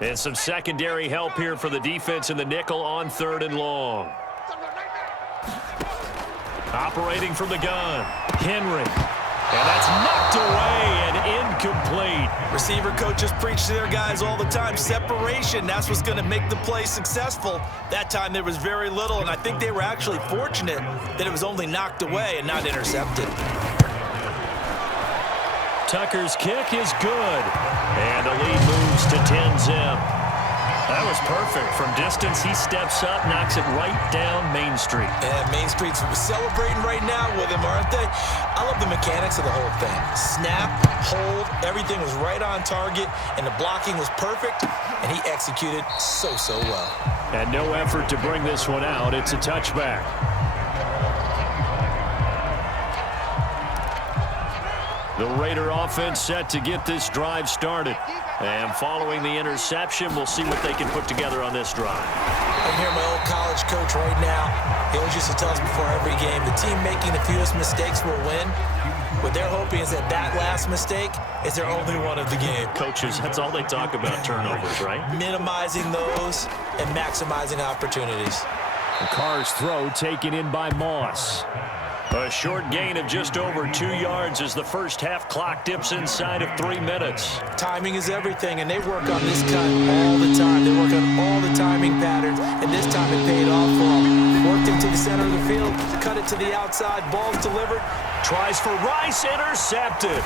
And some secondary help here for the defense in the nickel on 3rd and long. Operating from the gun, Henry. And that's knocked away and incomplete. Receiver coaches preach to their guys all the time. Separation, that's what's going to make the play successful. That time there was very little, and I think they were actually fortunate that it was only knocked away and not intercepted. Tucker's kick is good. And the lead moves to 10-zip. That was perfect. From distance, he steps up, knocks it right down Main Street. And Main Street's celebrating right now with him, aren't they? I love the mechanics of the whole thing. Snap, hold, everything was right on target, and the blocking was perfect, and he executed so well. And no effort to bring this one out. It's a touchback. The Raider offense set to get this drive started. And following the interception, we'll see what they can put together on this drive. I can hear my old college coach right now. He always used to tell us before every game, the team making the fewest mistakes will win. What they're hoping is that last mistake is their only one of the game. Coaches, that's all they talk about, turnovers, right? Minimizing those and maximizing opportunities. The Carr's throw taken in by Moss. A short gain of just over 2 yards as the first half clock dips inside of 3 minutes. Timing is everything, and they work on this cut all the time. They work on all the timing patterns, and this time it paid off for them. Worked him to the center of the field, cut it to the outside, ball's delivered. Tries for Rice, intercepted.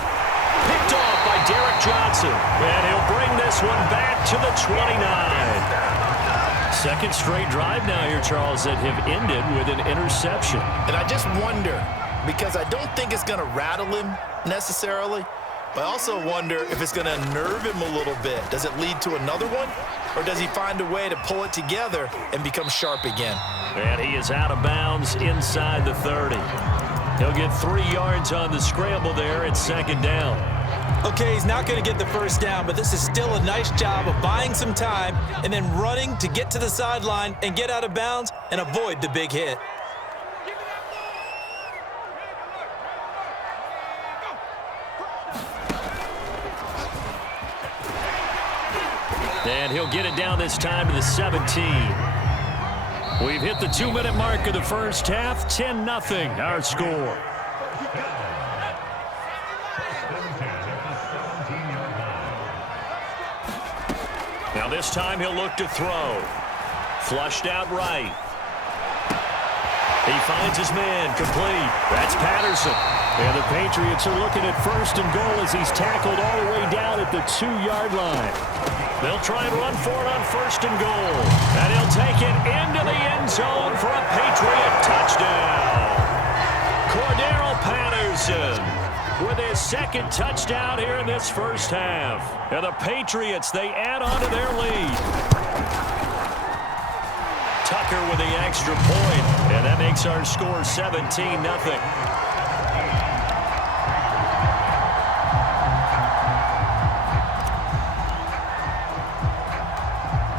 Picked off by Derek Johnson, and he'll bring this one back to the 29. Second straight drive now here, Charles, that have ended with an interception. And I just wonder, because I don't think it's going to rattle him necessarily, but I also wonder if it's going to nerve him a little bit. Does it lead to another one, or does he find a way to pull it together and become sharp again? And he is out of bounds inside the 30. He'll get 3 yards on the scramble there at 2nd down. Okay, he's not going to get the first down, but this is still a nice job of buying some time and then running to get to the sideline and get out of bounds and avoid the big hit. And he'll get it down this time to the 17. We've hit the 2-minute mark of the first half. 10-0 our score. Now this time he'll look to throw. Flushed out right. He finds his man, complete. That's Patterson. And the Patriots are looking at 1st and goal as he's tackled all the way down at the 2-yard line. They'll try and run for it on 1st and goal. And he'll take it into the end zone for a Patriot touchdown. Cordero Patterson with his 2nd touchdown here in this first half. And the Patriots, they add on to their lead. Tucker with the extra point, and that makes our score 17-0.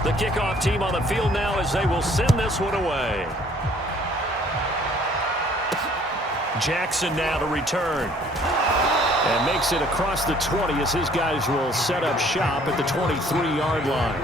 The kickoff team on the field now as they will send this one away. Jackson now to return. And makes it across the 20 as his guys will set up shop at the 23-yard line.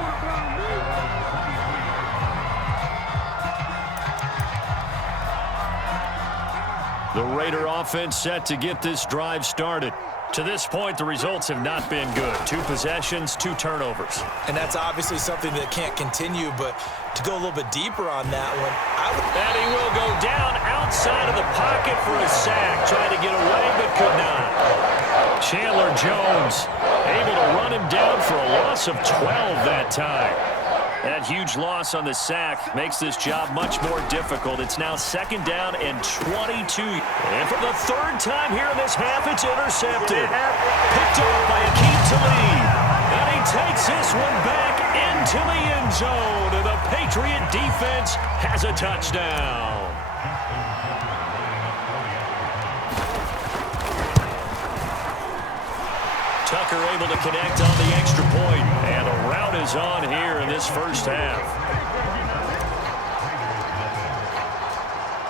The Raider offense set to get this drive started. To this point, the results have not been good. 2 possessions, 2 turnovers. And that's obviously something that can't continue, but to go a little bit deeper on that one, And he will go down outside of the pocket for a sack. Tried to get away, but could not. Chandler Jones able to run him down for a loss of 12 that time. That huge loss on the sack makes this job much more difficult. It's now 2nd down and 22. And for the 3rd time here in this half, it's intercepted. Picked up by Akeem Talib. And he takes this one back into the end zone, and the Patriot defense has a touchdown. Tucker able to connect on the extra point, and the route is on here in this first half.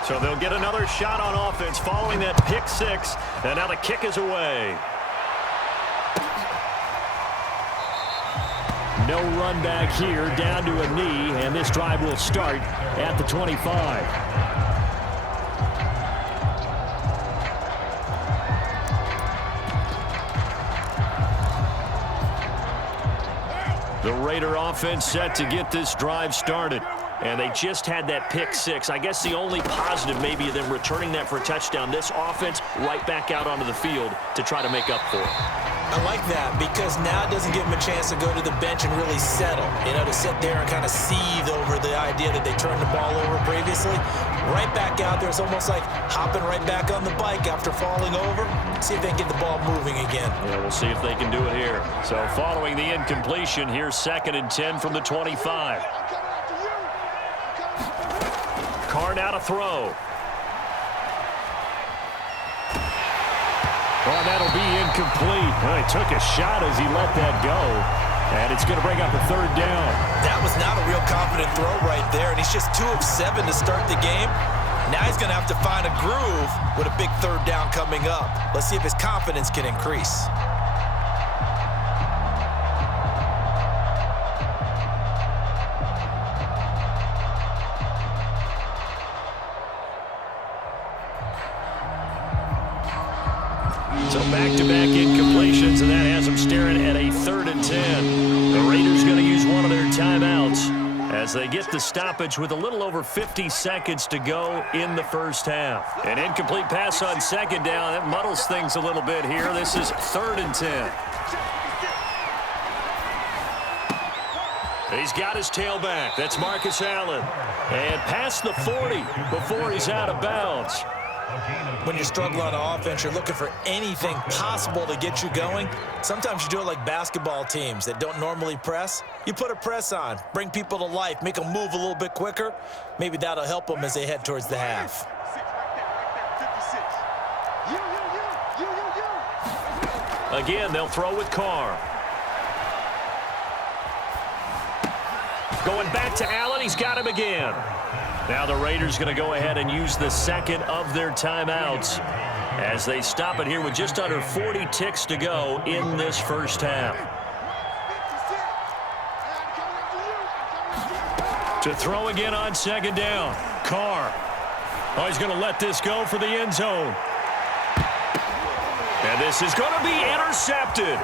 So they'll get another shot on offense following that pick six, and now the kick is away. No run back here, down to a knee, and this drive will start at the 25. The Raider offense set to get this drive started. And they just had that pick six. I guess the only positive maybe of them returning that for a touchdown. This offense right back out onto the field to try to make up for it. I like that because now it doesn't give them a chance to go to the bench and really settle. You know, to sit there and kind of seethe over the idea that they turned the ball over previously. Right back out there. It's almost like hopping right back on the bike after falling over. See if they can get the ball moving again. Yeah, we'll see if they can do it here. So following the incompletion, here's 2nd and 10 from the 25. Carr now to throw. Oh, that'll be incomplete. Well, he took a shot as he let that go. And it's going to bring up a 3rd down. That was not a real confident throw right there. And he's just 2 of 7 to start the game. Now he's going to have to find a groove with a big 3rd down coming up. Let's see if his confidence can increase. So back-to-back incompletions, and that has them staring at a 3rd and 10. The Raiders going to use one of their timeouts as they get the stoppage with a little over 50 seconds to go in the first half. An incomplete pass on 2nd down. That muddles things a little bit here. This is 3rd and 10. He's got his tailback. That's Marcus Allen. And past the 40 before he's out of bounds. When you're struggling on offense, you're looking for anything possible to get you going. Sometimes you do it like basketball teams that don't normally press. You put a press on, bring people to life, make them move a little bit quicker. Maybe that'll help them as they head towards the half. Again, they'll throw with Carr. Going back to Allen, he's got him again. Now the Raiders going to go ahead and use the 2nd of their timeouts as they stop it here with just under 40 ticks to go in this first half. To throw again on 2nd down. Carr. Oh, he's going to let this go for the end zone. And this is going to be intercepted.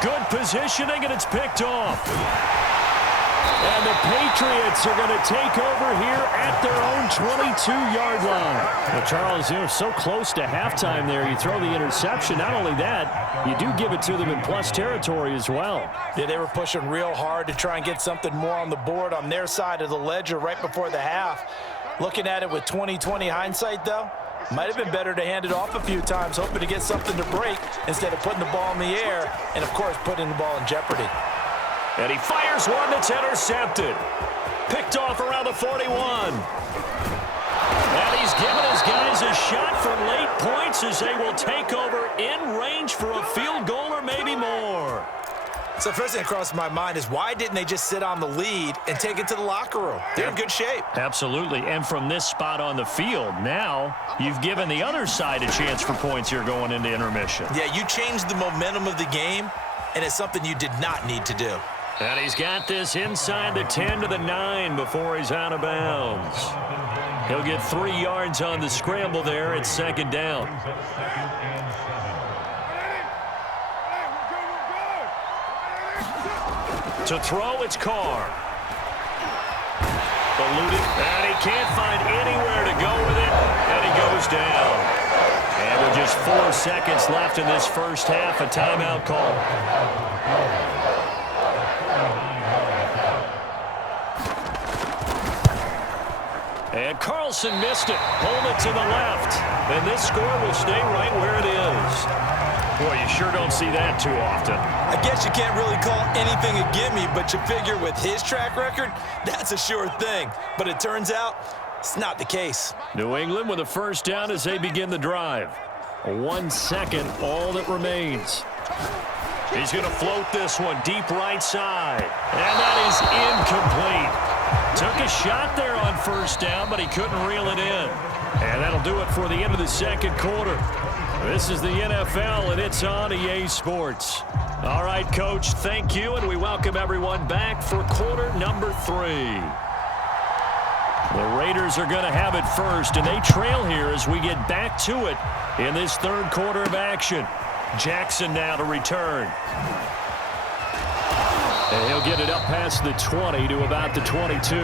Good positioning, and it's picked off. And the Patriots are going to take over here at their own 22-yard line. Well, Charles, you're so close to halftime there. You throw the interception. Not only that, you do give it to them in plus territory as well. Yeah, they were pushing real hard to try and get something more on the board on their side of the ledger right before the half. Looking at it with 20/20 hindsight, though, might have been better to hand it off a few times, hoping to get something to break instead of putting the ball in the air and, of course, putting the ball in jeopardy. And he fires one that's intercepted. Picked off around the 41. And he's giving his guys a shot for late points as they will take over in range for a field goal or maybe more. So first thing that crosses my mind is why didn't they just sit on the lead and take it to the locker room? They're in good shape. Absolutely. And from this spot on the field, now you've given the other side a chance for points here going into intermission. Yeah, you changed the momentum of the game, and it's something you did not need to do. And he's got this inside the 10 to the 9 before he's out of bounds. He'll get 3 yards on the scramble there at 2nd down. To throw, it's Carr. Eluded, and he can't find anywhere to go with it, and he goes down. And with just 4 seconds left in this first half, a timeout call. And Carlson missed it. Pulled it to the left. And this score will stay right where it is. Boy, you sure don't see that too often. I guess you can't really call anything a gimme, but you figure with his track record, that's a sure thing. But it turns out it's not the case. New England with a first down as they begin the drive. 1 second, all that remains. He's going to float this one deep right side. And that is incomplete. Took a shot there on first down, but he couldn't reel it in. And that'll do it for the end of the second quarter. This is the NFL, and it's on EA Sports. All right, Coach, thank you, and we welcome everyone back for quarter number 3. The Raiders are going to have it first, and they trail here as we get back to it in this third quarter of action. Jackson now to return. And he'll get it up past the 20 to about the 22.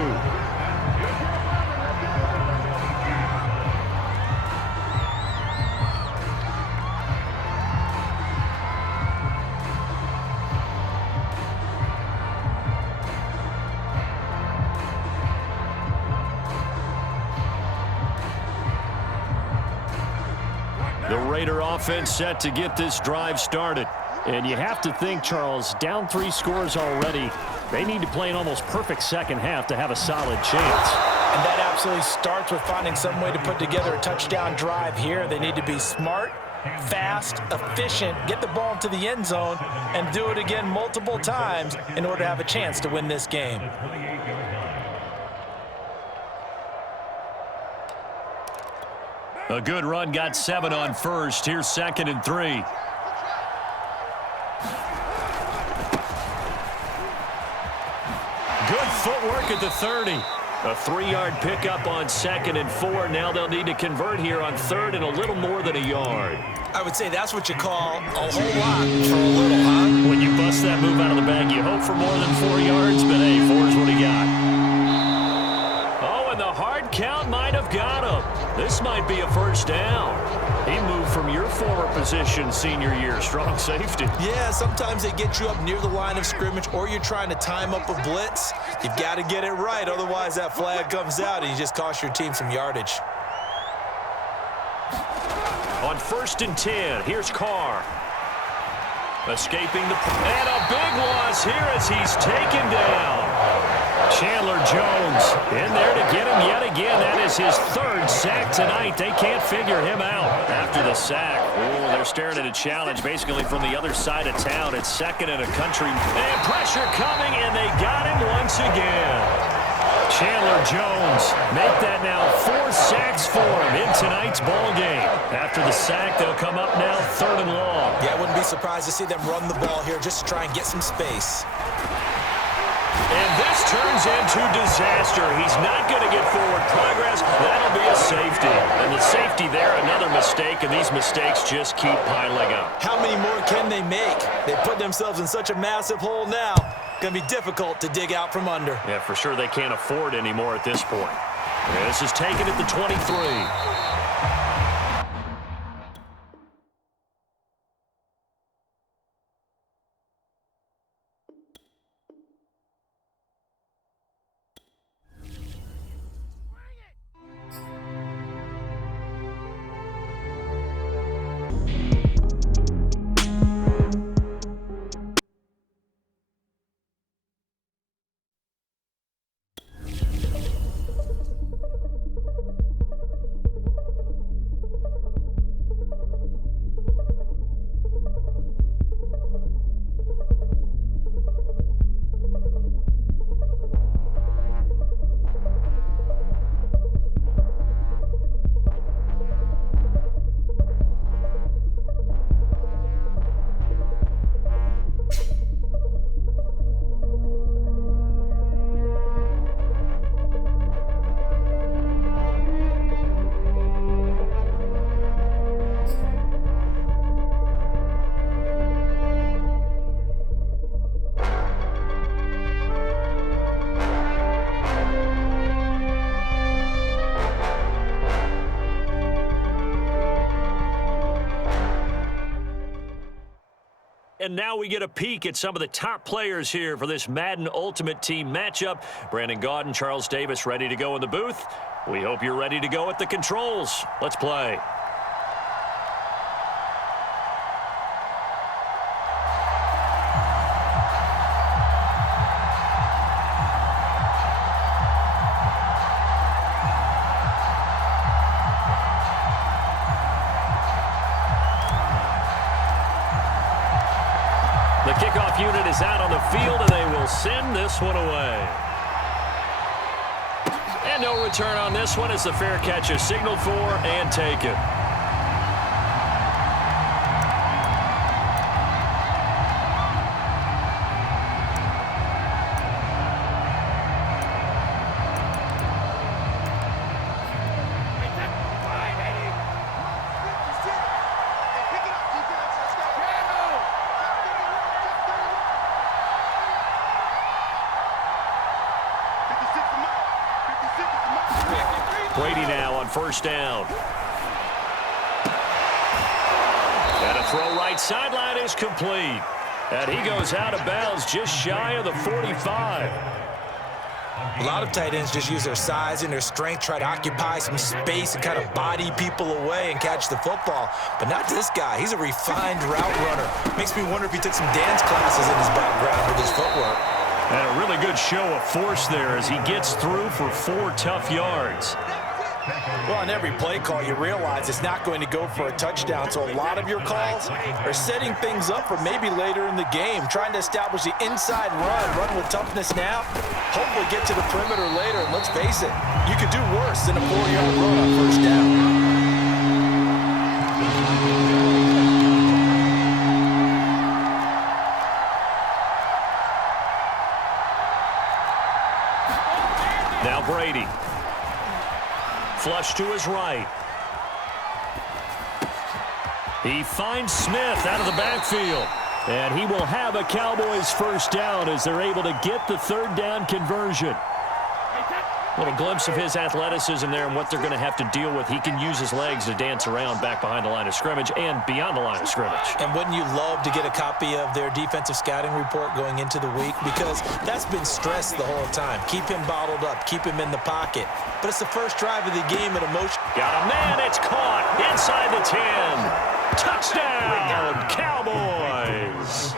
The Raider offense set to get this drive started. And you have to think, Charles, down 3 scores already. They need to play an almost perfect second half to have a solid chance. And that absolutely starts with finding some way to put together a touchdown drive here. They need to be smart, fast, efficient, get the ball into the end zone, and do it again multiple times in order to have a chance to win this game. A good run, got 7 on first. Here's 2nd and 3. Good footwork at the 30. A 3-yard pickup on 2nd and 4. Now they'll need to convert here on 3rd and a little more than a yard. I would say that's what you call a whole lot for a little, huh? When you bust that move out of the bag, you hope for more than 4 yards, but hey, 4 is what he got. Oh, and the hard count might have got him. This might be a first down. He moved from your former position senior year, strong safety. Yeah, sometimes they get you up near the line of scrimmage or you're trying to time up a blitz. You've got to get it right, otherwise that flag comes out and you just cost your team some yardage. On 1st and 10, here's Carr. Escaping the... And a big loss here as he's taken down. Chandler Jones in there to get him yet again. That is his 3rd sack tonight. They can't figure him out after the sack. Oh, they're staring at a challenge basically from the other side of town. It's 2nd and a country. And pressure coming, and they got him once again. Chandler Jones make that now 4 sacks for him in tonight's ball game. After the sack, they'll come up now 3rd and long. Yeah, I wouldn't be surprised to see them run the ball here just to try and get some space. And this turns into disaster. He's not going to get forward progress. That'll be a safety. And the safety there, another mistake, and these mistakes just keep piling up. How many more can they make? They put themselves in such a massive hole now. Going to be difficult to dig out from under. Yeah, for sure they can't afford anymore at this point. Yeah, this is taken at the 23. And now we get a peek at some of the top players here for this Madden Ultimate Team matchup. Brandon Gaudin, Charles Davis ready to go in the booth. We hope you're ready to go at the controls. Let's play. kickoff unit is out on the field, and they will send this one away. And no return on this one as the fair catch is signaled for and taken. Brady now on first down. And a throw right sideline is complete. And he goes out of bounds just shy of the 45. A lot of tight ends just use their size and their strength, try to occupy some space and kind of body people away and catch the football. But not this guy. He's a refined route runner. Makes me wonder if he took some dance classes in his background with his footwork. And a really good show of force there as he gets through for 4 tough yards. Well, on every play call, you realize it's not going to go for a touchdown, so a lot of your calls are setting things up for maybe later in the game, trying to establish the inside run with toughness now, hopefully get to the perimeter later, and let's face it, you could do worse than a 4-yard run on first down. Now Brady. Flush to his right. He finds Smith out of the backfield. And he will have a Cowboys first down as they're able to get the third down conversion. A little glimpse of his athleticism there and what they're going to have to deal with. He can use his legs to dance around back behind the line of scrimmage and beyond the line of scrimmage. And wouldn't you love to get a copy of their defensive scouting report going into the week? Because that's been stressed the whole time. Keep him bottled up. Keep him in the pocket. But it's the first drive of the game and emotion. Got a man. It's caught inside the 10. Touchdown, Cowboys.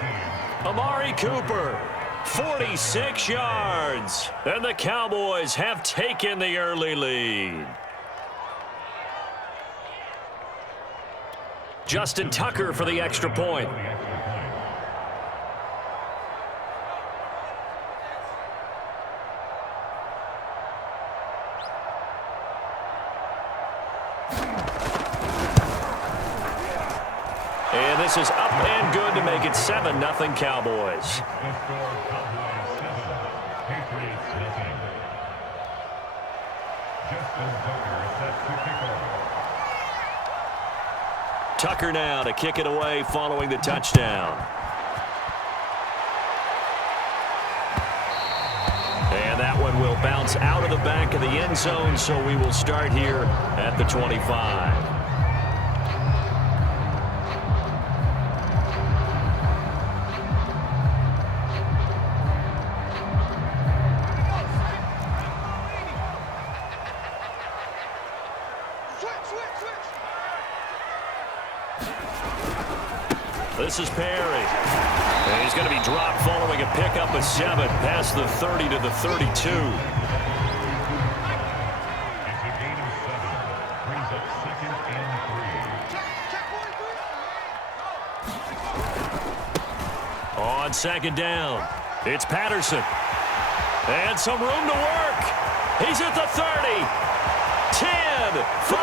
Amari Cooper. 46 yards, and the Cowboys have taken the early lead. Justin Tucker for the extra point. And this is up and good to make it 7-0 Cowboys. Tucker now to kick it away following the touchdown. And that one will bounce out of the back of the end zone, so we will start here at the 25. This is Perry. And he's going to be dropped following a pickup of 7 past the 30 to the 32. On second down, it's Patterson. And some room to work. He's at the 30. 10, 5,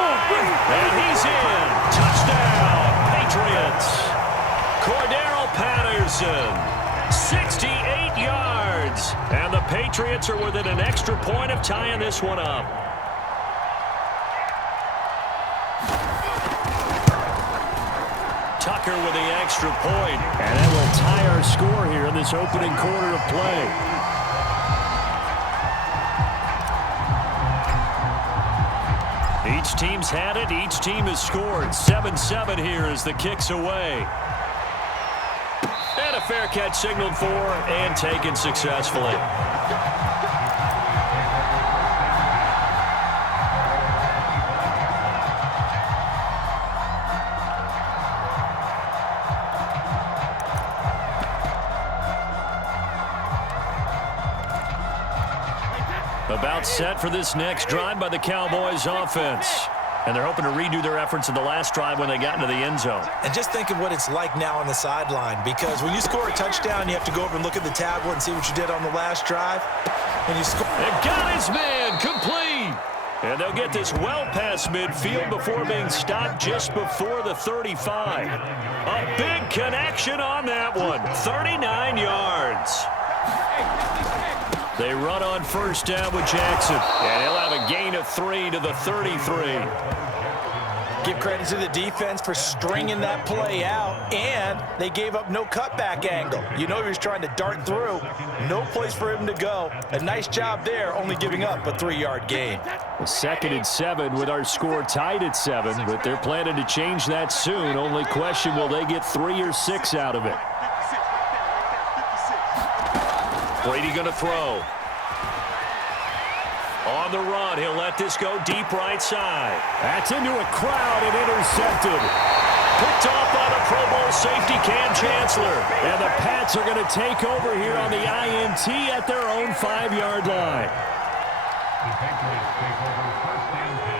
and he's in. Touchdown, Patriots. Cordero Patterson, 68 yards. And the Patriots are within an extra point of tying this one up. Tucker with the extra point. And that will tie our score here in this opening quarter of play. Each team's had it. Each team has scored. 7-7 here as the kick's away. And a fair catch signaled for and taken successfully. About set for this next drive by the Cowboys offense. And they're hoping to redo their efforts in the last drive when they got into the end zone. And just think of what it's like now on the sideline, because when you score a touchdown, you have to go over and look at the tablet and see what you did on the last drive. When you score, and got his man complete. And they'll get this well past midfield before being stopped just before the 35. A big connection on that one. 39 yards. They run on first down with Jackson. And he'll have a gain of 3 to the 33. give credit to the defense for stringing that play out, and they gave up no cutback angle. You know he was trying to dart through. No place for him to go. A nice job there, only giving up a 3-yard gain. 2nd and 7 with our score tied at 7, but they're planning to change that soon. Only question, will they get 3 or 6 out of it? Brady going to throw. On the run, he'll let this go deep right side. That's into a crowd and intercepted. Picked off by the Pro Bowl safety Cam Chancellor. And the Pats are going to take over here on the INT at their own 5-yard line.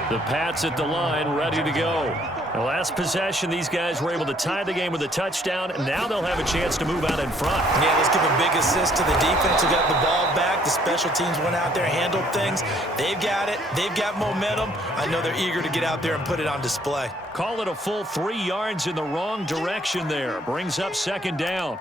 The Pats at the line, ready to go. The last possession, these guys were able to tie the game with a touchdown, and now they'll have a chance to move out in front. Yeah, let's give a big assist to the defense who got the ball back. The special teams went out there, handled things. They've got it. They've got momentum. I know they're eager to get out there and put it on display. Call it a full 3 yards in the wrong direction there. Brings up 2nd down.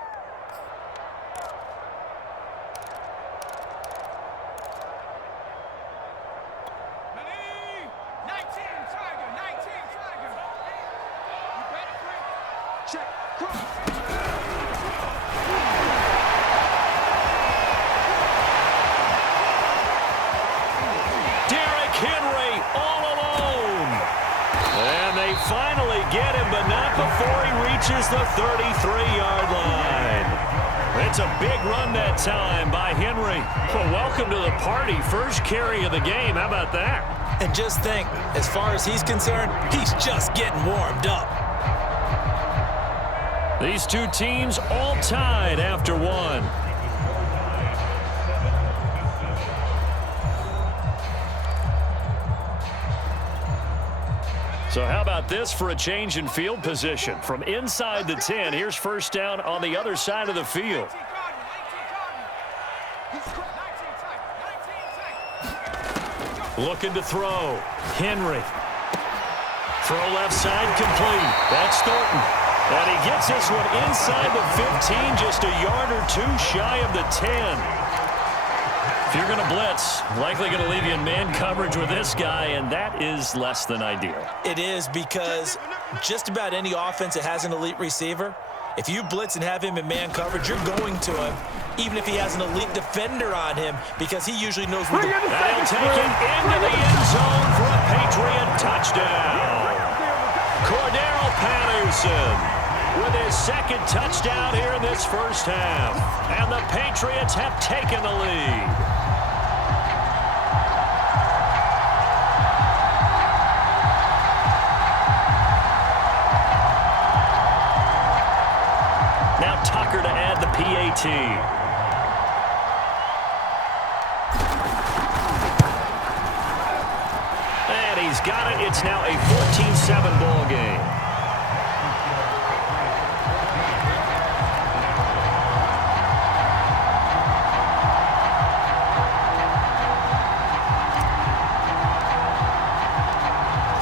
The 33-yard line. It's a big run that time by Henry. Well, welcome to the party. First carry of the game. How about that? And just think, as far as he's concerned, he's just getting warmed up. These two teams all tied after one. So how about this for a change in field position? From inside the 10, here's first down on the other side of the field. Looking to throw. Henry. Throw left side complete. That's Thornton. And he gets this one inside the 15, just a yard or two shy of the 10. If you're going to blitz, likely going to leave you in man coverage with this guy, and that is less than ideal. It is, because just about any offense that has an elite receiver, if you blitz and have him in man coverage, you're going to him, even if he has an elite defender on him, because he usually knows where the... That'll take it into the end zone for a Patriot touchdown. Cordero Patterson with his 2nd touchdown here in this first half. And the Patriots have taken the lead. Now Tucker to add the PAT. And he's got it. It's now a 14-7 ball game.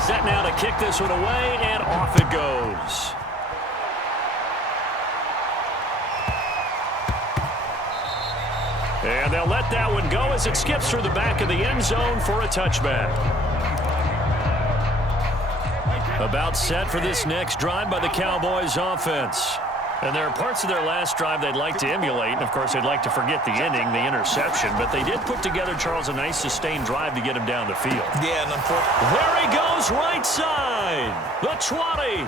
Set now to kick this one away, and off it goes. And they'll let that one go as it skips through the back of the end zone for a touchback. About set for this next drive by the Cowboys offense. And there are parts of their last drive they'd like to emulate. And, of course, they'd like to forget the ending, the interception. But they did put together, Charles, a nice sustained drive to get him down the field. Yeah, and unfortunately... There he goes, right side. The 20.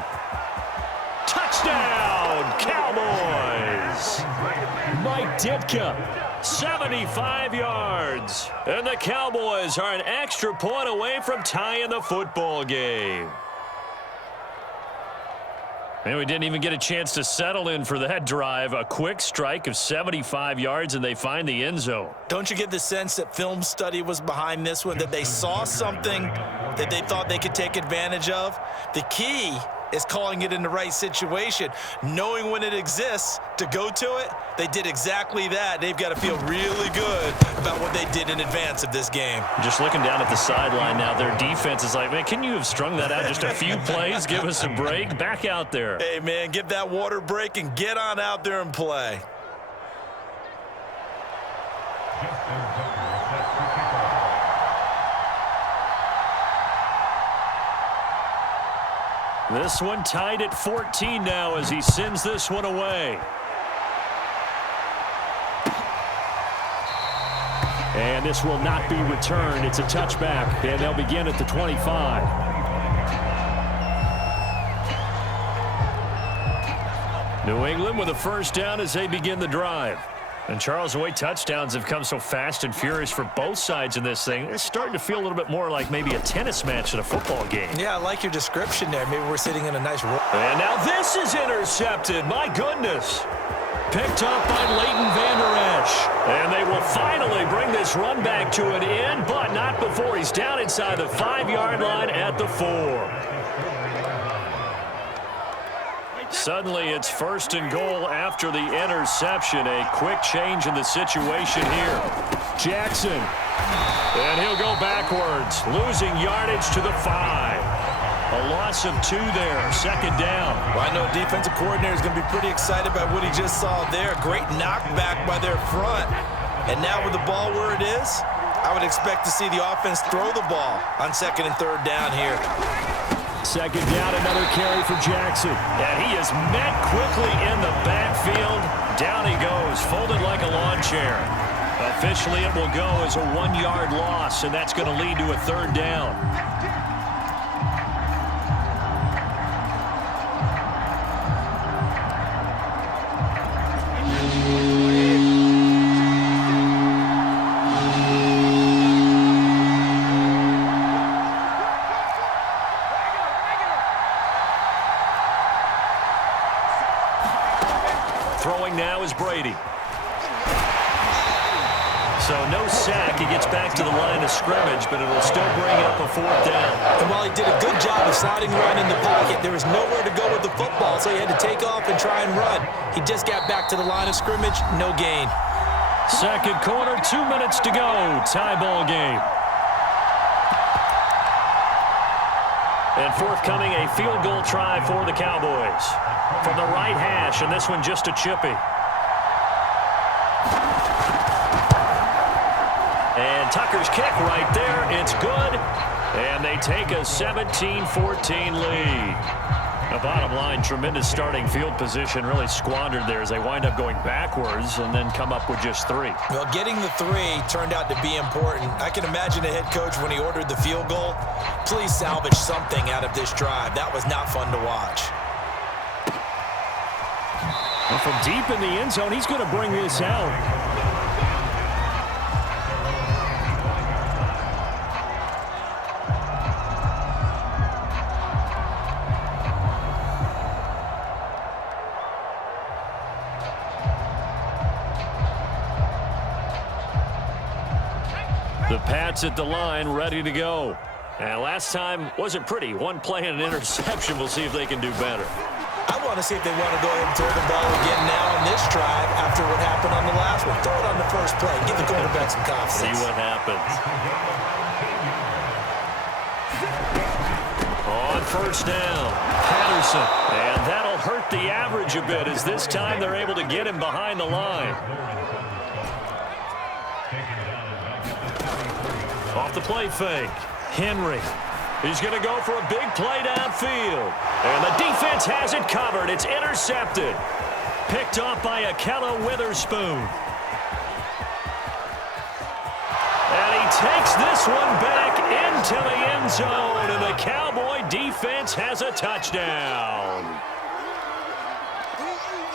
Touchdown, Cowboys. Mike Ditka, 75 yards. And the Cowboys are an extra point away from tying the football game. And we didn't even get a chance to settle in for that drive. A quick strike of 75 yards, and they find the end zone. Don't you get the sense that film study was behind this one, that they saw something that they thought they could take advantage of? The key is calling it in the right situation, knowing when it exists to go to it. They did exactly that. They've got to feel really good about what they did in advance of this game. Just looking down at the sideline now, their defense is like, man, can you have strung that out just a few plays? Give us a break. Back out there. Hey, man, give that water break and get on out there and play. This one tied at 14 now as he sends this one away. And this will not be returned. It's a touchback, and they'll begin at the 25. New England with a first down as they begin the drive. And Charles, the way touchdowns have come so fast and furious for both sides in this thing, it's starting to feel a little bit more like maybe a tennis match than a football game. Yeah, I like your description there. Maybe we're sitting in a nice room. And now this is intercepted. My goodness. Picked up by Leighton Vander Esch. And they will finally bring this run back to an end, but not before he's down inside the 5-yard line at the 4. Suddenly, it's first and goal after the interception. A quick change in the situation here. Jackson. And he'll go backwards, losing yardage to the 5. A loss of 2 there, second down. Well, I know defensive coordinator is going to be pretty excited by what he just saw there. Great knockback by their front. And now with the ball where it is, I would expect to see the offense throw the ball on second and third down here. Second down, another carry for Jackson. And he is met quickly in the backfield. Down he goes, folded like a lawn chair. Officially, it will go as a 1-yard loss, and that's going to lead to a third down. Throwing now is Brady. So no sack. He gets back to the line of scrimmage, but it'll still bring up a fourth down. And while he did a good job of sliding around in the pocket, there was nowhere to go with the football, so he had to take off and try and run. He just got back to the line of scrimmage, no gain. Second quarter, 2 minutes to go. Tie ball game. And forthcoming, a field goal try for the Cowboys. From the right hash, and this one just a chippy. And Tucker's kick right there. It's good. And they take a 17-14 lead. The bottom line, tremendous starting field position, really squandered there as they wind up going backwards and then come up with just 3. Well, getting the 3 turned out to be important. I can imagine the head coach when he ordered the field goal. Please salvage something out of this drive. That was not fun to watch. And from deep in the end zone, he's going to bring this out. The Pats at the line, ready to go. And last time wasn't pretty. One play and an interception. We'll see if they can do better. I want to see if they want to go ahead and throw the ball again now on this drive after what happened on the last one. Throw it on the first play. Give the quarterback some confidence. See what happens. On first down, Patterson. And that'll hurt the average a bit as this time they're able to get him behind the line. Off the play fake. Henry. He's going to go for a big play downfield. And the defense has it covered. It's intercepted. Picked off by Akella Witherspoon. And he takes this one back into the end zone. And the Cowboy defense has a touchdown.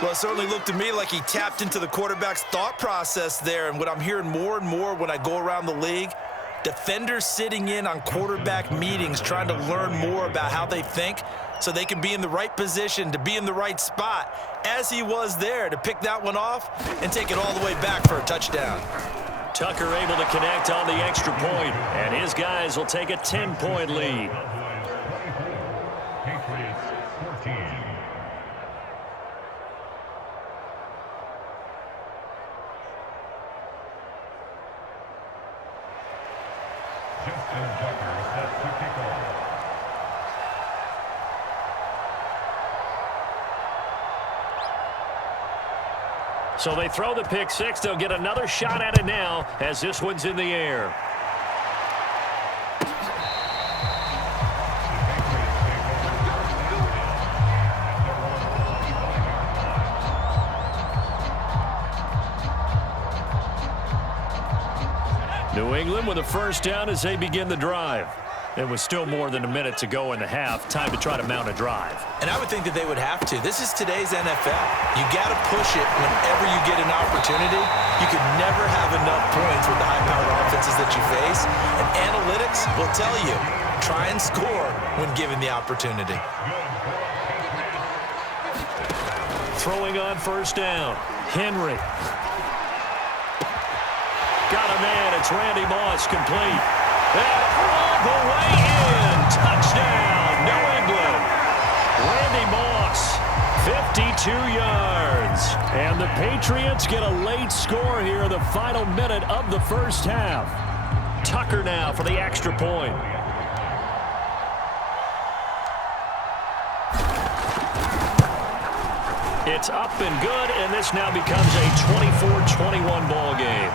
Well, it certainly looked to me like he tapped into the quarterback's thought process there. And what I'm hearing more and more when I go around the league, Defenders sitting in on quarterback meetings trying to learn more about how they think so they can be in the right position to be in the right spot, as he was there to pick that one off and take it all the way back for a touchdown. Tucker able to connect on the extra point, and his guys will take a 10-point lead. So they throw the pick six. They'll get another shot at it now as this one's in the air. New England with a first down as they begin the drive. There was still more than a minute to go in the half. Time to try to mount a drive. And I would think that they would have to. This is today's NFL. You got to push it whenever you get an opportunity. You can never have enough points with the high-powered offenses that you face. And analytics will tell you, try and score when given the opportunity. Throwing on first down. Henry. Got a man. It's Randy Moss, complete. And all the way in. Touchdown, New England. Randy Moss, 52 yards. And the Patriots get a late score here in the final minute of the first half. Tucker now for the extra point. It's up and good, and this now becomes a 24-21 ball game.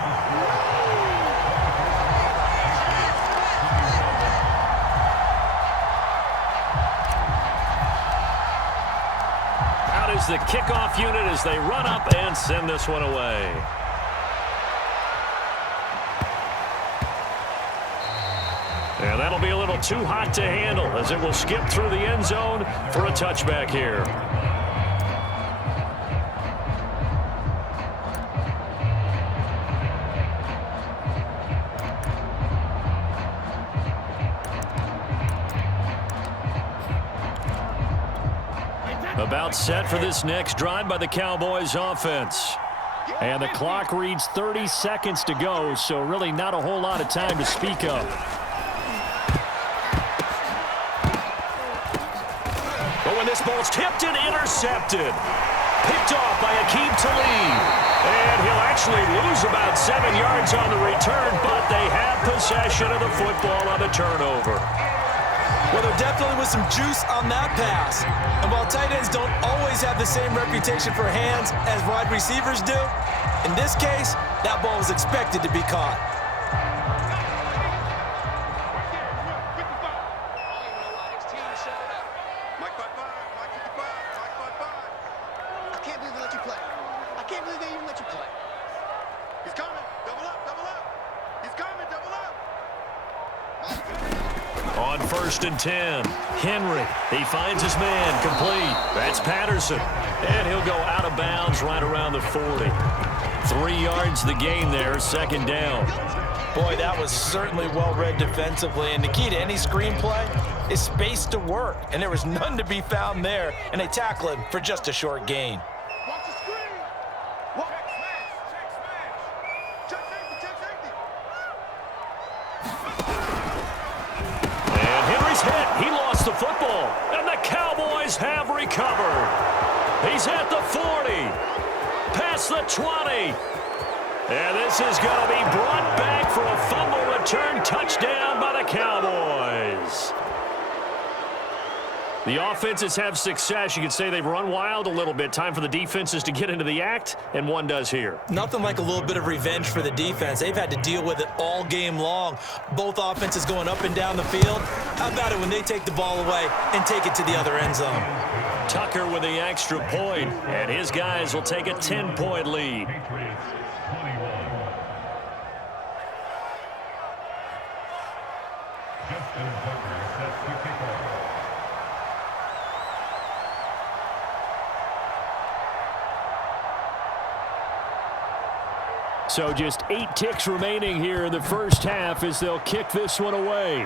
Is the kickoff unit as they run up and send this one away. And that'll be a little too hot to handle as it will skip through the end zone for a touchback here. About set for this next drive by the Cowboys offense. And the clock reads 30 seconds to go, so really not a whole lot of time to speak of. But when this ball's tipped and intercepted, picked off by Aqib Talib. And he'll actually lose about 7 yards on the return, but they have possession of the football on the turnover. Well, there definitely was some juice on that pass. And while tight ends don't always have the same reputation for hands as wide receivers do, in this case, that ball was expected to be caught. I can't believe they let you play. I can't believe they even let you play. He's coming. Double up, double up. He's coming, double up. On 1st and 10, Henry, he finds his man, complete. That's Patterson, and he'll go out of bounds right around the 40. 3 yards the gain there, second down. Boy, that was certainly well-read defensively, and the key to any screenplay is space to work, and there was none to be found there, and they tackle him for just a short gain. Watch the screen. Check smash. Check safety, check safety. And Henry's hit. He lost the football, and the Cowboys have recovered. He's at the 40, past the 20. And this is going to be brought back for a fumble return touchdown by the Cowboys. The offenses have success. You could say they've run wild a little bit. Time for the defenses to get into the act, and one does here. Nothing like a little bit of revenge for the defense. They've had to deal with it all game long. Both offenses going up and down the field. How about it when they take the ball away and take it to the other end zone? Tucker with the extra point, and his guys will take a 10-point lead. So just 8 ticks remaining here in the first half as they'll kick this one away.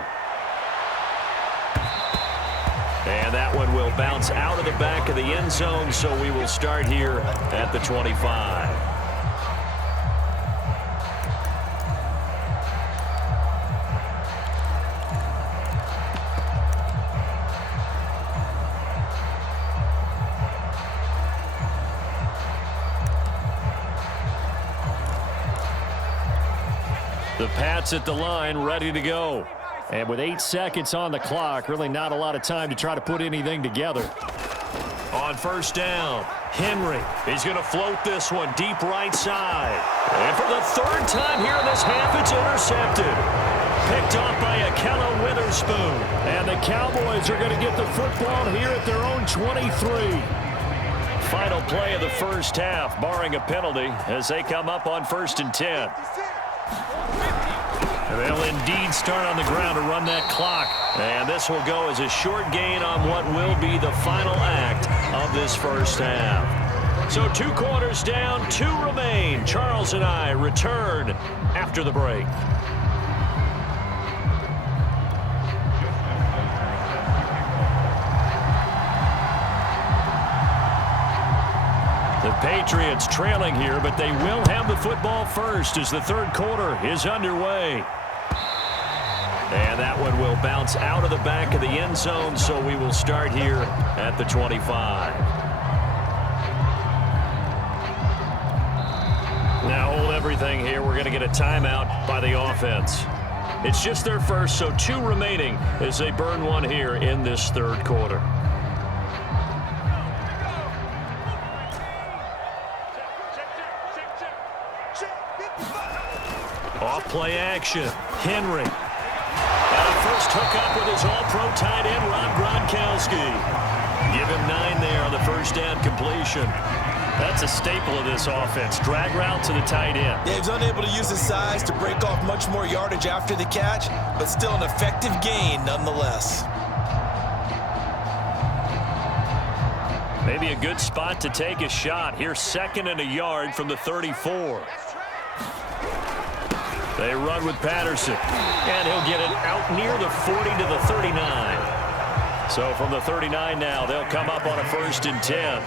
And that one will bounce out of the back of the end zone, so we will start here at the 25. The Pats at the line, ready to go. And with 8 seconds on the clock, really not a lot of time to try to put anything together. On first down, Henry. He's going to float this one deep right side. And for the 3rd time here in this half, it's intercepted. Picked off by Akella Witherspoon. And the Cowboys are going to get the football here at their own 23. Final play of the first half, barring a penalty, as they come up on 1st and 10. They'll indeed start on the ground to run that clock. And this will go as a short gain on what will be the final act of this first half. So 2 quarters down, 2 remain. Charles and I return after the break. The Patriots trailing here, but they will have the football first as the 3rd quarter is underway. And that one will bounce out of the back of the end zone, so we will start here at the 25. Now hold everything here. We're going to get a timeout by the offense. It's just their first, so 2 remaining as they burn one here in this 3rd quarter. Off play action. Henry. First hook up with his all-pro tight end, Rob Gronkowski. Give him 9 there on the first down completion. That's a staple of this offense. Drag route to the tight end. Yeah, he's unable to use his size to break off much more yardage after the catch, but still an effective gain nonetheless. Maybe a good spot to take a shot. Here's 2nd and a yard from the 34. They run with Patterson, and he'll get it out near the 40 to the 39. So from the 39 now, they'll come up on a 1st and 10.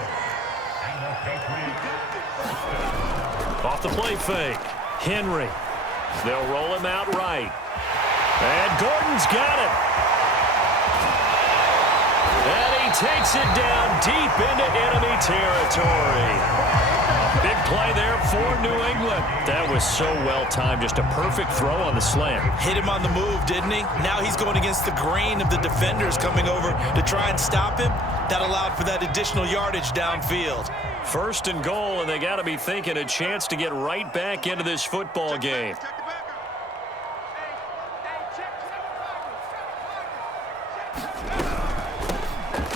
Off the play fake, Henry. They'll roll him out right. And Gordon's got it. And he takes it down deep into enemy territory. Big play there for New England. That was so well-timed. Just a perfect throw on the slant. Hit him on the move, didn't he? Now he's going against the grain of the defenders coming over to try and stop him. That allowed for that additional yardage downfield. 1st and goal, and they got to be thinking a chance to get right back into this football game.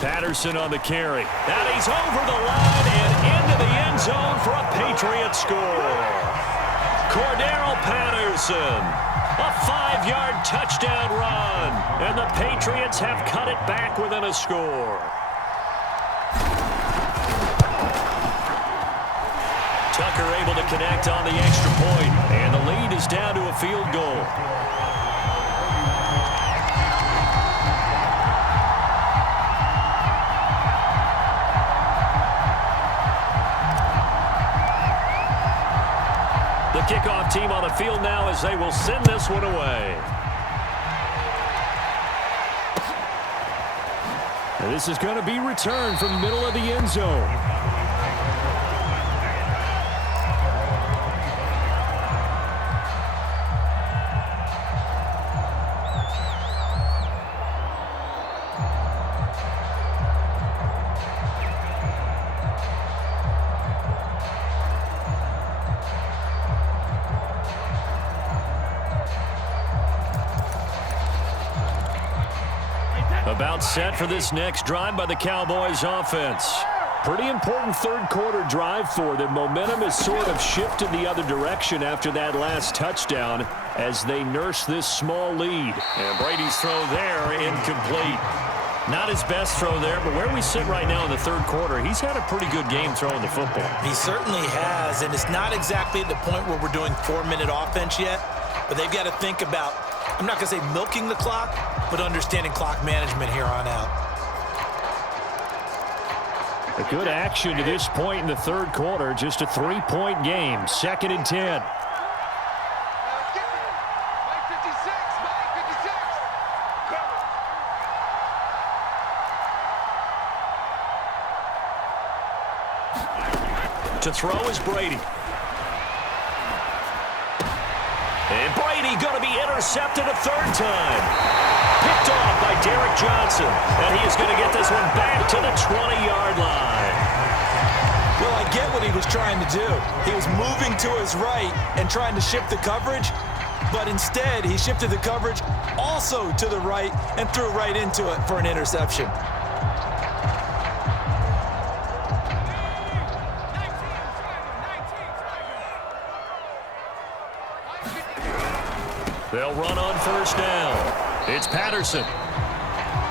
Patterson on the carry. And he's over the line and into the end zone for a Patriot score. Cordero Patterson. A 5-yard touchdown run. And the Patriots have cut it back within a score. Tucker able to connect on the extra point. And the lead is down to a field goal. Kickoff team on the field now as they will send this one away. And this is going to be returned from the middle of the end zone. About set for this next drive by the Cowboys offense. Pretty important 3rd quarter drive for them. Momentum has sort of shifted the other direction after that last touchdown as they nurse this small lead. And Brady's throw there incomplete. Not his best throw there, but where we sit right now in the third quarter, he's had a pretty good game throwing the football. He certainly has, and it's not exactly at the point where we're doing 4-minute offense yet, but they've got to think about, I'm not going to say milking the clock, but understanding clock management here on out. A good action to this point in the third quarter, just a 3-point game, 2nd and 10. To throw is Brady. And Brady going to be intercepted a third time. Picked off by Derrick Johnson. And he is going to get this one back to the 20-yard line. Well, I get what he was trying to do. He was moving to his right and trying to shift the coverage, but instead he shifted the coverage also to the right and threw right into it for an interception. They'll run on first down. It's Patterson.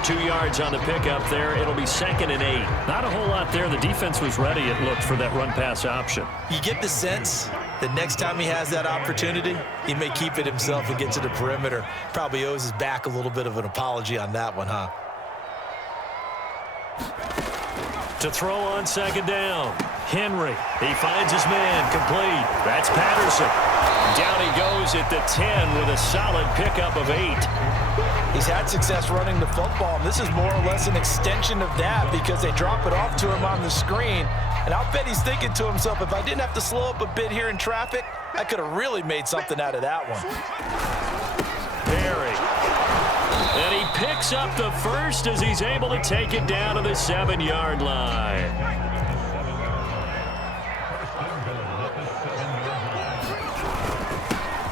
2 yards on the pickup there. It'll be 2nd and 8. Not a whole lot there. The defense was ready, it looked, for that run-pass option. You get the sense that next time he has that opportunity, he may keep it himself and get to the perimeter. Probably owes his back a little bit of an apology on that one, huh? To throw on 2nd down. Henry. He finds his man. Complete. That's Patterson. Down he goes at the 10 with a solid pickup of 8. He's had success running the football, and this is more or less an extension of that because they drop it off to him on the screen. And I'll bet he's thinking to himself, if I didn't have to slow up a bit here in traffic, I could have really made something out of that one. Perry. And he picks up the first as he's able to take it down to the 7-yard line.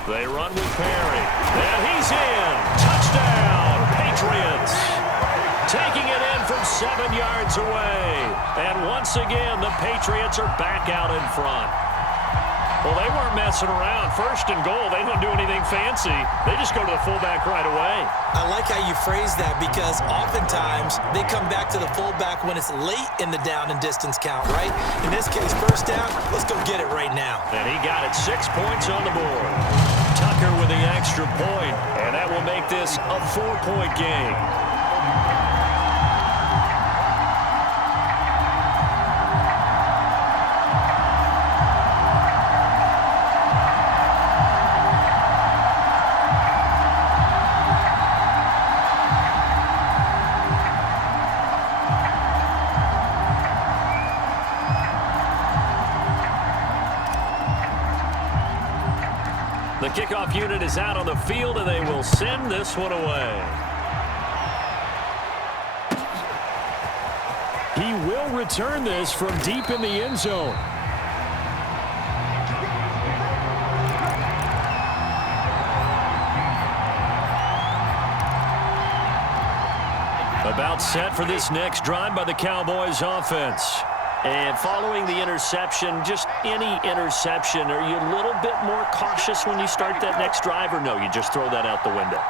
They run with Perry. And he's in. Touchdown, Patriots. Taking it in from 7 yards away. And once again, the Patriots are back out in front. Well, they weren't messing around. 1st and goal, they don't do anything fancy. They just go to the fullback right away. I like how you phrase that because oftentimes they come back to the fullback when it's late in the down and distance count, right? In this case, first down, let's go get it right now. And he got it. 6 points on the board. Tucker with the extra point, and that will make this a 4-point game. The kickoff unit is out on the field, and they will send this one away. He will return this from deep in the end zone. About set for this next drive by the Cowboys offense. And following the interception, just any interception, are you a little bit more cautious when you start that next drive, or no, you just throw that out the window?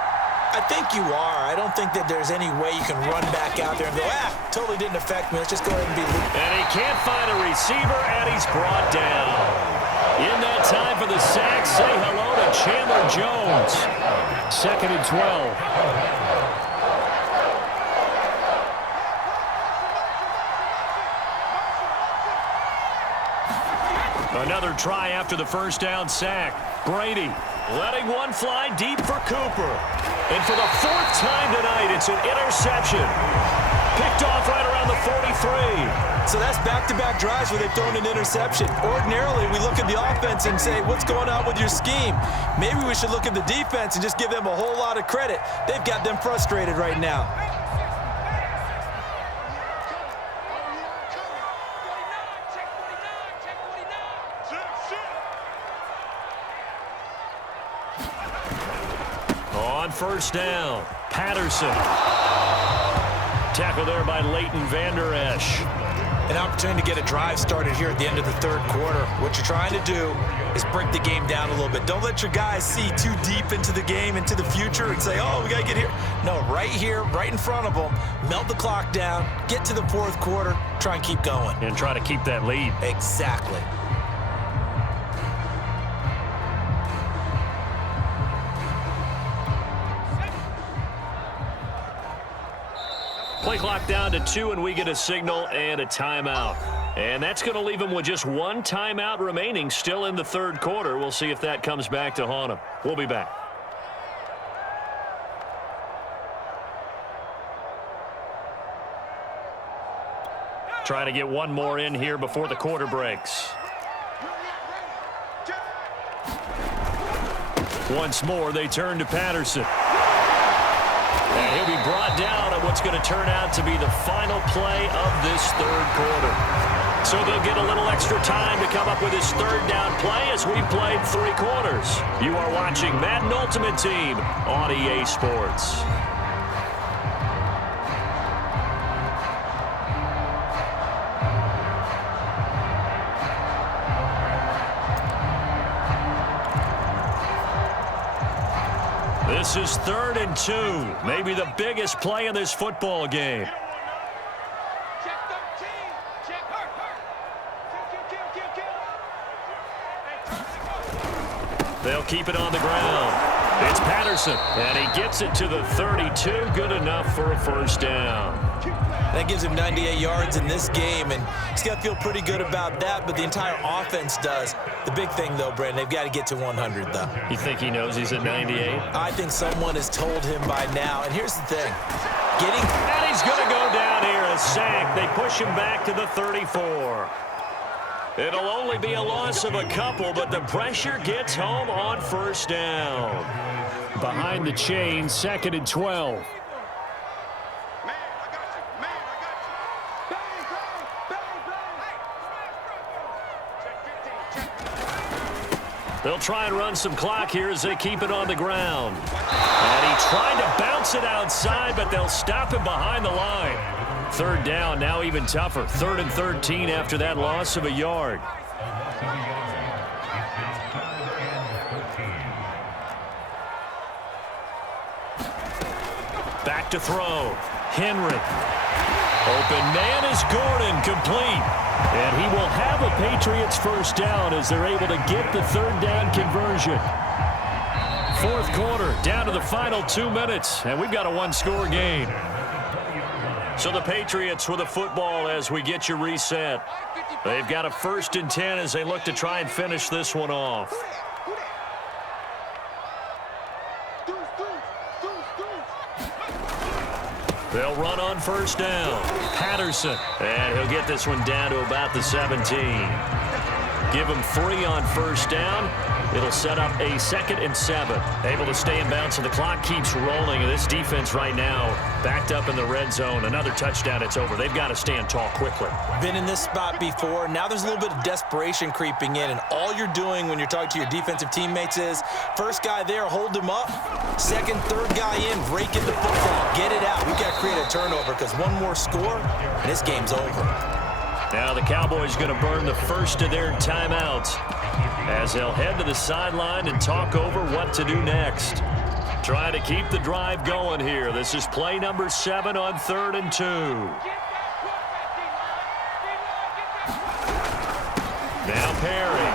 I think you are. I don't think that there's any way you can run back out there and go, totally didn't affect me. Let's just go ahead and be loose. And he can't find a receiver, and he's brought down. In that time for the sack, say hello to Chandler Jones. 2nd and 12. Another try after the first down sack. Brady letting one fly deep for Cooper. And for the 4th time tonight, it's an interception. Picked off right around the 43. So that's back-to-back drives where they've thrown an interception. Ordinarily, we look at the offense and say, what's going on with your scheme? Maybe we should look at the defense and just give them a whole lot of credit. They've got them frustrated right now. On first down, Patterson. Tackle there by Leighton Vander Esch. An opportunity to get a drive started here at the end of the third quarter. What you're trying to do is break the game down a little bit. Don't let your guys see too deep into the game, into the future, and say, oh, we got to get here. No, right here, right in front of them, melt the clock down, get to the fourth quarter, try and keep going. And try to keep that lead. Exactly. Play clock down to 2, and we get a signal and a timeout. And that's going to leave them with just one timeout remaining still in the third quarter. We'll see if that comes back to haunt them. We'll be back. Trying to get one more in here before the quarter breaks. Once more, they turn to Patterson. And he'll be brought down on what's going to turn out to be the final play of this third quarter. So they'll get a little extra time to come up with his third down play as we've played 3 quarters. You are watching Madden Ultimate Team on EA Sports. This is 3rd and 2, maybe the biggest play in this football game. They'll keep it on the ground. It's Patterson, and he gets it to the 32. Good enough for a first down. That gives him 98 yards in this game, and he's got to feel pretty good about that, but the entire offense does. The big thing, though, Brandon, they've got to get to 100, though. You think he knows he's at 98? I think someone has told him by now, and here's the thing. And he's going to go down here, a sack. They push him back to the 34. It'll only be a loss of a couple, but the pressure gets home on first down. Behind the chain, 2nd and 12. They'll try and run some clock here as they keep it on the ground. And he tried to bounce it outside, but they'll stop him behind the line. 3rd down, now even tougher. 3rd and 13 after that loss of a yard. Back to throw. Henry. Open man is Gordon, complete. And he will have a Patriots first down as they're able to get the 3rd down conversion. 4th quarter, down to the final 2 minutes, and we've got a 1-score game. So the Patriots with a football as we get you reset. They've got a 1st and 10 as they look to try and finish this one off. They'll run on first down. Patterson, and he'll get this one down to about the 17. Give him 3 on first down. It'll set up a 2nd and 7. Able to stay in bounds, so the clock keeps rolling. This defense right now backed up in the red zone. Another touchdown, it's over. They've got to stand tall quickly. Been in this spot before. Now there's a little bit of desperation creeping in, and all you're doing when you're talking to your defensive teammates is first guy there, hold him up. 2nd, 3rd guy in, rake in the football. Get it out. We've got to create a turnover because one more score, and this game's over. Now the Cowboys going to burn the first of their timeouts as they'll head to the sideline and talk over what to do next. Trying to keep the drive going here. This is play number 7 on 3rd and 2. Now Perry.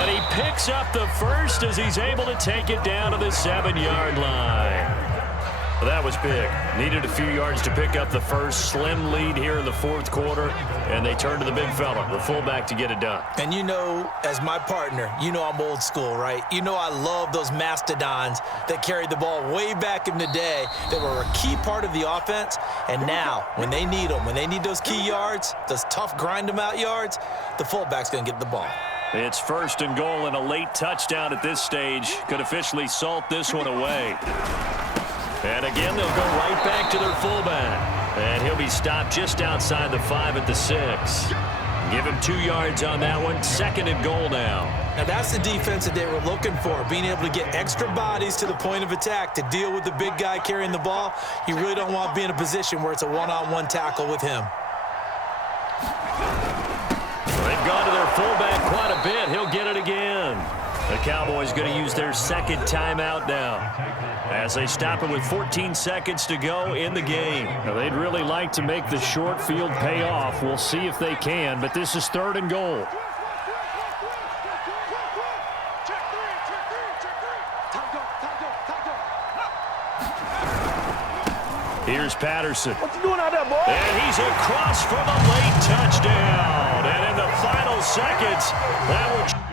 And he picks up the first as he's able to take it down to the 7-yard line. Well, that was big. Needed a few yards to pick up the first. Slim lead here in the 4th quarter, and they turn to the big fella, the fullback, to get it done. And you know, as my partner, you know I'm old school, right? You know I love those mastodons that carried the ball way back in the day that were a key part of the offense. And now, when they need them, when they need those key yards, those tough grind-them-out yards, the fullback's going to get the ball. It's 1st and goal, and a late touchdown at this stage could officially salt this one away. And again, they'll go right back to their fullback. And he'll be stopped just outside the 5 at the 6. Give him 2 yards on that one. 2nd and goal now. Now that's the defense that they were looking for, being able to get extra bodies to the point of attack to deal with the big guy carrying the ball. You really don't want to be in a position where it's a one-on-one tackle with him. They've gone to their fullback quite a bit. He'll get it again. The Cowboys going to use their second timeout now as they stop it with 14 seconds to go in the game. Now, they'd really like to make the short field pay off. We'll see if they can, but this is 3rd and goal. Here's Patterson. What you doing out there, boy? And he's across for the late touchdown. And in the final seconds, that will...